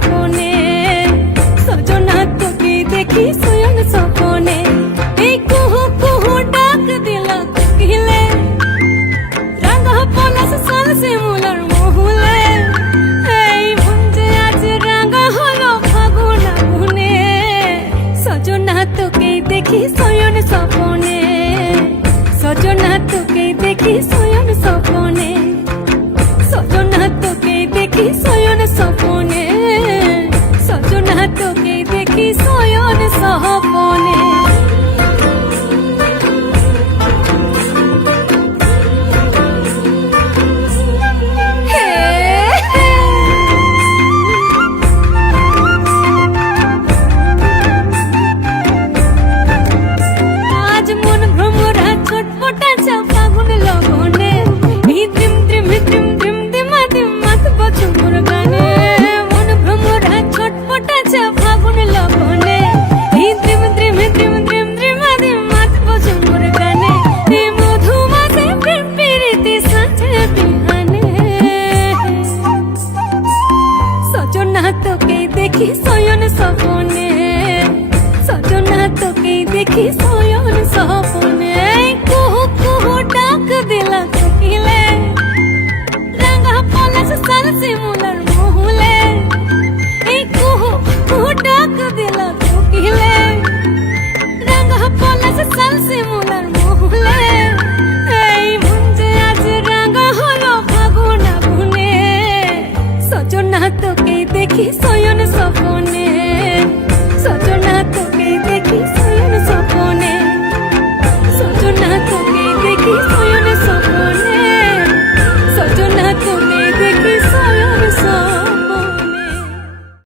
স্বপনে সজনা তোকে দেখি শয়ন স্বপনে এই কুহু কুহু ডাক দিল কোকিলে রাঙা পলাশ সাল শিমুলার মহুলে এই মন যে আজ রাঙা হলো ফাগুন আগুনে সজনা তোকে দেখি শয়ন স্বপনে সজনা তোকে দেখি শয়ন স্বপনে সজনা তোকে দেখি শয়ন স্বপনে সজনা তোকে দেখি শয়ন স্বপনে আজ মন ভ্রমরা ছটপটা ফাগুন লগনে ধ্রিম ধ্রিম ধ্রিম ধ্রিম দিমা দিম মাতব ঝুমুর গানে মন ভ্রমরা ছটপটা ফাগুন লগনে ধ্রিম ধ্রিম ধ্রিম ধ্রিম ধ্রিমা দিম মাতব ঝুমুর গানে এই মধুমাসে প্রেম প্রীতি সাথে বিহানে সজনা তোকে দেখি শয়ন স্বপনে সজনা তোকে দেখি শয়ন স্বপনে